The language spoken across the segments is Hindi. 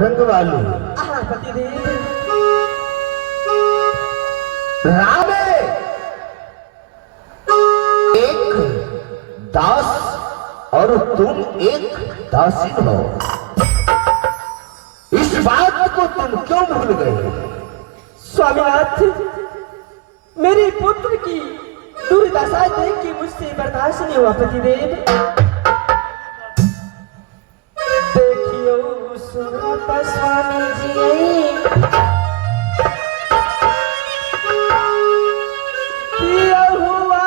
रंग वाली पतिदेव। राम एक दास और तुम एक दासी हो। इस बात को तुम क्यों भूल गए? स्वामीनाथ, मेरे पुत्र की दुर्दशा देख के मुझसे बर्दाश्त नहीं हुआ पतिदेव। देखियो सुरत स्वामी जी पिया हुआ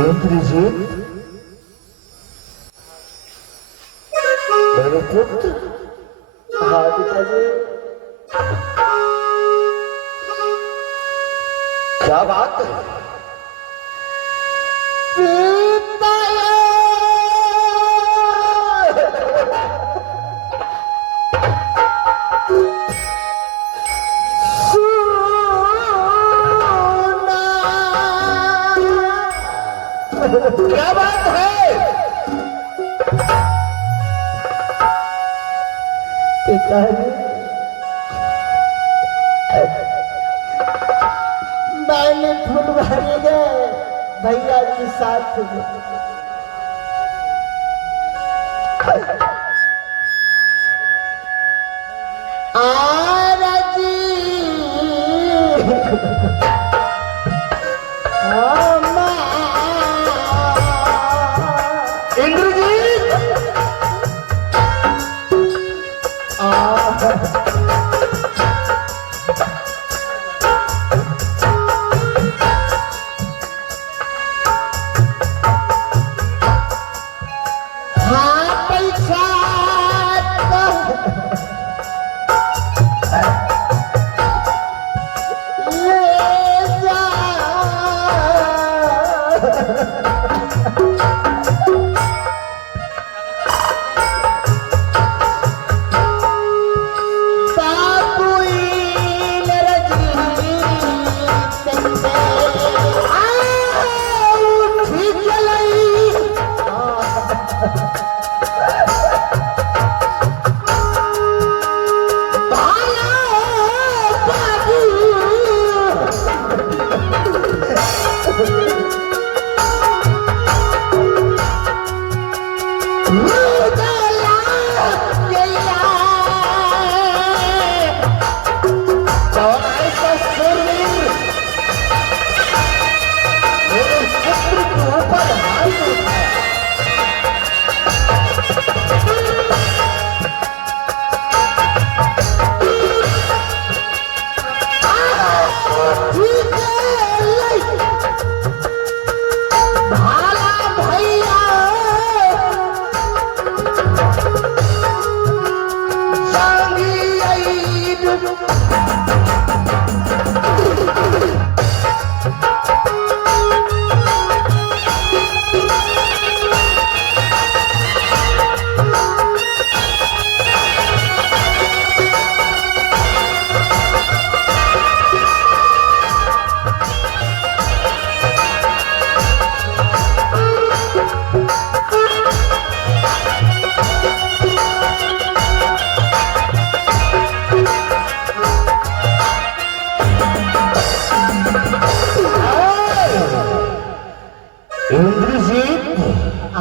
इंद्रजीत, मेरे पुत्र। हाँ पिताजी। क्या बात है? क्या बात है? पिताजी, मैंने फुलवारी गए भैया के साथ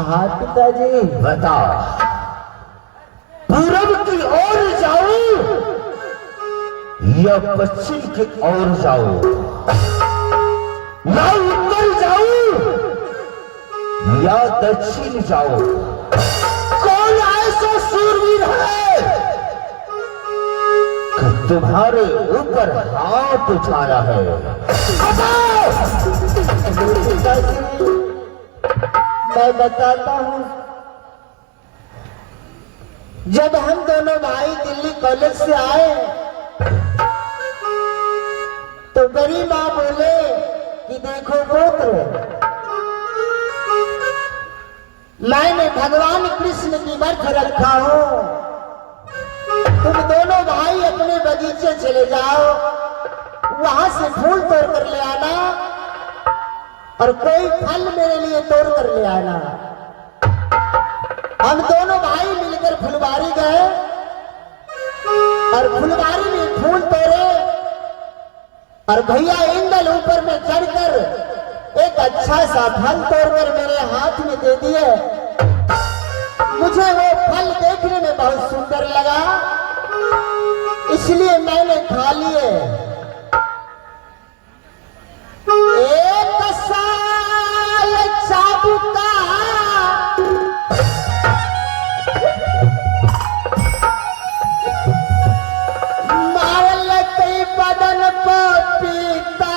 हाँ पिताजी। बताओ, पूरब की ओर जाऊं या पश्चिम की ओर जाऊं, या उत्तर जाऊं या दक्षिण जाऊं? कौन ऐसा सूरवीर है कि तुम्हारे ऊपर हाथ उठाया है? मैं बताता हूँ जब हम दोनों भाई दिल्ली कॉलेज से आए तो बड़ी माँ बोले कि देखो पुत्र, मैंने भगवान कृष्ण की व्रत रखा हो, तुम दोनों भाई अपने बगीचे चले जाओ, वहां से फूल तोड़ कर ले आना और कोई फल मेरे लिए तोड़ कर ले आना। हम दोनों भाई मिलकर फुलवारी गए और फुलवारी में फूल तोड़े और भैया इंदल ऊपर में चढ़कर एक अच्छा सा फल तोड़कर मेरे हाथ में दे दिए। मुझे वो फल देखने में बहुत सुंदर लगा, इसलिए मैंने खा लिए। एक साल चाबुका मारल कई बदन को पीता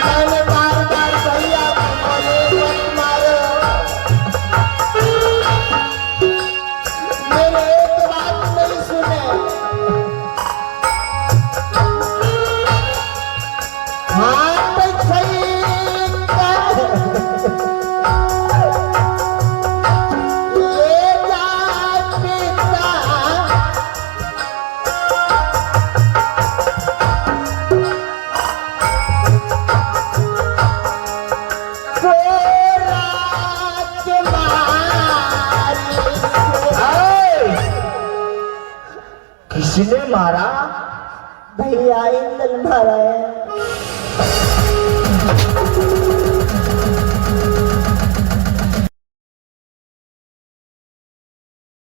मैंने बार बार भैया को बोले मत मारो, मेरे एक बात नहीं सुने। हाथ छीन कर ले जा पिता, गोरा के मारी से। किसने मारा? भैया इंदल मारा है।